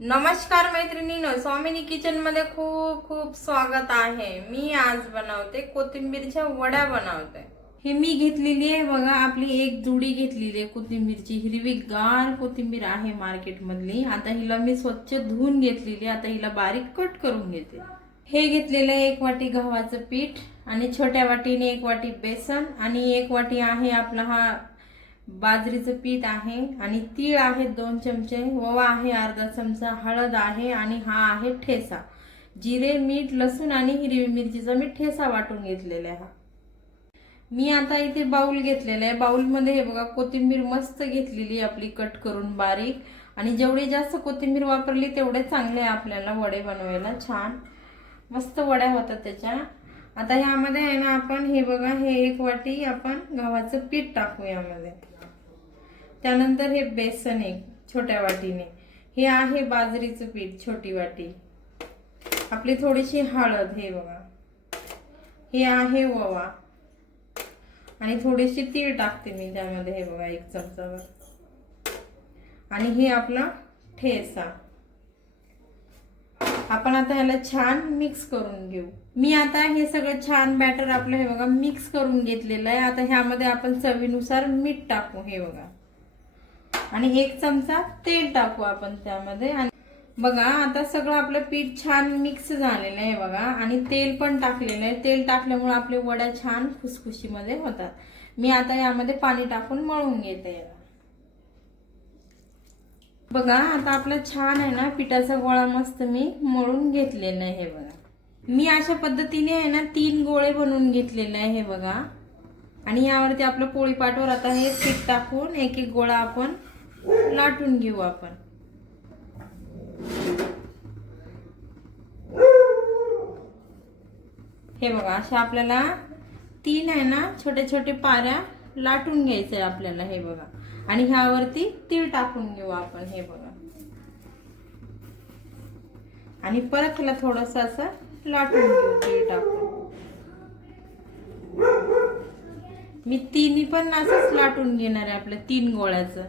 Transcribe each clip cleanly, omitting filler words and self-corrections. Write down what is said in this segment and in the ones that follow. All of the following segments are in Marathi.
नमस्कार मैत्रिणींनो, स्वामिनी किचन मध्ये खूप खूप स्वागत आहे। मी आज बनवते कोथिंबीरच्या वड्या बनवते। ही मी घेतलेली आहे बघा, आपली एक जुडी घेतलेली आहे कोथिंबीरची। हिरवीगार कोथिंबीर आहे मार्केट मधली। आता हिला मी स्वच्छ धुवून घेतलेली, आता हिला बारीक कट करून घेते। हे घेतलेलं आहे 1 वाटी गव्हाचं पीठ आणि छोट्या वाटीने 1 वाटी बेसन आणि 1 वाटी आहे आपला हा बाजरीचं पीठ आहे आणि तीळ आहे 2 चमचे, ओवा आहे अर्धा चमचा, हळद आहे आणि हा आहे ठेसा। जिरे, मीठ, लसूण आणि हिरवी मिरचीचा मी ठेसा वाटून घेतलेला आहे। मी आता इथे बाउल घेतलेला आहे। बाउल मध्ये हे बघा कोथिंबीर मस्त घेतलेली आपली कट करून बारीक, आणि जेवढी जास्त कोथिंबीर वापरली तेवढे चांगले आपल्याला वडे बनवायला, छान मस्त वड्या होतात त्याच्या। आता ह्यामध्ये आहे ना आपण हे बघा, हे 1 वाटी आपण गव्हाचं पीठ टाकू यामध्ये। त्यानंतर हे बेसन एक छोट्या वाटीने, हे आहे बाजरीचं पीठ छोटी वाटी, आपली थोडीशी हळद, हे बघा हे आहे ओवा आणि थोडीशी तीळ टाकते मी त्यामध्ये, हे बघा 1 चमचाभर, आणि हे आपला ठेसा। आपण आता ह्याला छान मिक्स करून घेऊ। मी आता हे सगळं छान बॅटर आपलं हे बघा मिक्स करून घेतलेलं आहे। आता ह्यामध्ये आपण चवीनुसार मीठ टाकू, हे बघा, आणि 1 चमचा तेल टाकू आपण त्यामध्ये। आणि बघा आता सगळं आपलं पीठ छान मिक्स झालेलं आहे बघा, आणि तेल पण टाकलेलं आहे। तेल टाकल्यामुळे आपले वड्या छान खुसखुशीमध्ये होतात। मी आता यामध्ये पाणी टाकून मळून घेते याला। बघा आता आपलं छान आहे ना पिठाचा गोळा मस्त मी मळून घेतलेला आहे, हे बघा। मी अशा पद्धतीने आहे ना 3 गोळे बनवून घेतलेले आहे, हे बघा। आणि यावरती आपलं पोळीपाटवर आता हे पीठ टाकून एक एक गोळा आपण लाटून घेऊ आपण। हे बघा अशा आपल्याला 3 आहे ना छोटे छोटे पाऱ्या लाटून घ्यायचं आहे आपल्याला, हे बघा। आणि ह्यावरती तीळ टाकून घेऊ आपण, हे बघा, आणि परत ह्याला थोडंसं असं लाटून घेऊ तीळ टाकून। मी तिन्ही पण असंच लाटून घेणार आहे आपल्या 3 गोळ्याचं।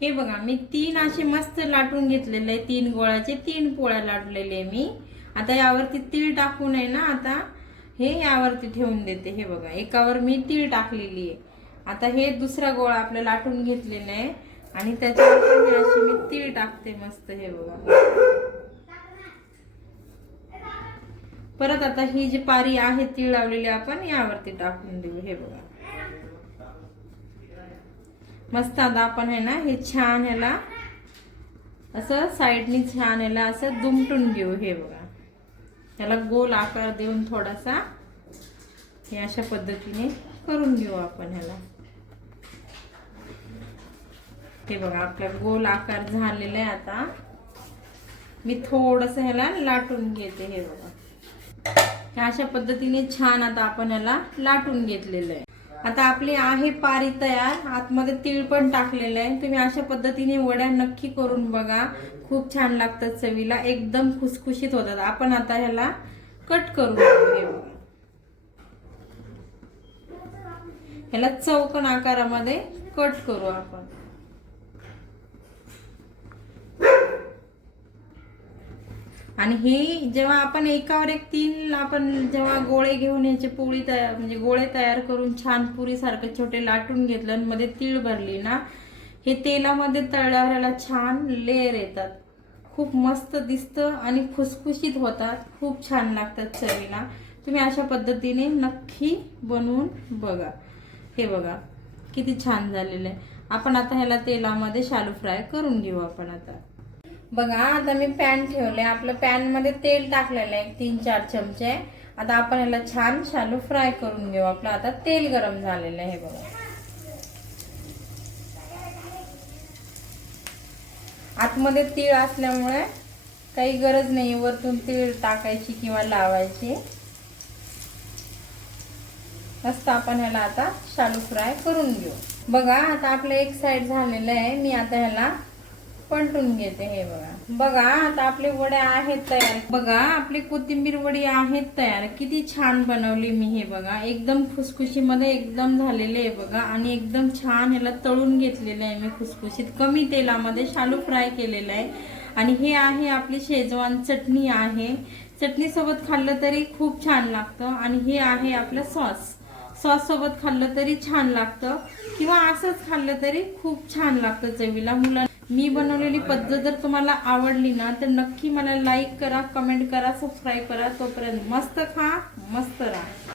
हे बघा मी 3 असे मस्त लाटून घेतलेले आहे, 3 गोळ्याचे 3 पोळ्या लाटलेले आहे मी। आता यावरती तीळ टाकून आहे ना आता हे यावरती ठेवून देते, हे बघा एकावर मी तीळ टाकलेली आहे। आता हे दुसरा गोळा आपलं लाटून घेतलेला आहे आणि त्याच्यावर अशी मी तीळ टाकते मस्त, हे बघा। परत आता ही जी पारी आहे तीळ लावलेली आपण यावरती टाकून देऊ, हे बघा मस्त। आता आपण आहे ना हे छान ह्याला असं साइडनी छान ह्याला असं दुमटून घेऊ, हे बघा। त्याला गोल आकार देऊन थोडासा हे अशा पद्धतीने करून घेऊ आपण ह्याला। हे बघा आपला गोल आकार झालेला आहे। आता मी थोडंसं ह्याला लाटून घेते, हे बघा अशा पद्धतीने छान आता आपण ह्याला लाटून घेतलेलं आहे। आता आपली आहे पारी तयार, आतमध्ये तीळ पण टाकलेलं आहे। तुम्ही अशा पद्धतीने वड्या नक्की करून बघा, खूप छान लागतात चवीला, एकदम खुसखुशीत होतात। आपण आता ह्याला कट करू, हे बघा ह्याला चौकोन आकारामध्ये कट करू आपण। आणि हे जेव्हा आपण एकावर एक 3 आपण जेव्हा गोळे घेऊन याची पोळी तयार म्हणजे गोळे तयार करून छान पुरी सारखे छोटे लाटून घेतलं आणि मध्ये तीळ भरली ना, हे तेलामध्ये तळल्यावर छान लेयर येतात, खूप मस्त दिसतं आणि खुसखुशीत होतात, खूप छान लागतात चवीला। तुम्ही अशा पद्धतीने नक्की बनवून बघा। हे बघा किती छान झालेलं आहे। आपण आता ह्याला तेलामध्ये शालो फ्राय करून घेऊ आपण। आता बघा आता मी पॅन ठेवले, आपलं पॅन मध्ये तेल टाकलेलं आहे 3-4 चमचे। आता आपण ह्याला छान शालो फ्राय करून घेऊ। आपलं आता तेल गरम झालेलं आहे, हे बघा। आतमध्ये तीळ असल्यामुळे काही गरज नाही वरतून तीळ टाकायची किंवा लावायची, मस्त आपण ह्याला आता शालो फ्राय करून घेऊ। बघा आता आपलं एक साइड झालेलं आहे, मी आता ह्याला पलटून घेते, हे बघा। बघा आता आपले वड्या आहेत तयार। बघा आपली कोथिंबीर वडी आहेत तयार, किती छान बनवली मी, हे बघा एकदम खुसखुशीमध्ये एकदम झालेले आहे बघा। आणि एकदम छान ह्याला तळून घेतलेलं आहे मी खुसखुशीत, कमी तेलामध्ये शालो फ्राय केलेलं आहे। आणि हे आहे आपली शेजवान चटणी आहे. चटणी सोबत खाल्लं तरी खूप छान लागतं. आणि हे आहे आपलं सॉस. सॉस सोबत खाल्लं तरी छान लागतं किंवा असंच खाल्लं तरी खूप छान लागतं चवीला. मी बनवलेली पद्धत जर तुम्हाला आवडली ना तर नक्की मला लाईक करा, कमेंट करा, सबस्क्राईब करा. तोपर्यंत मस्त खा, मस्त राहा.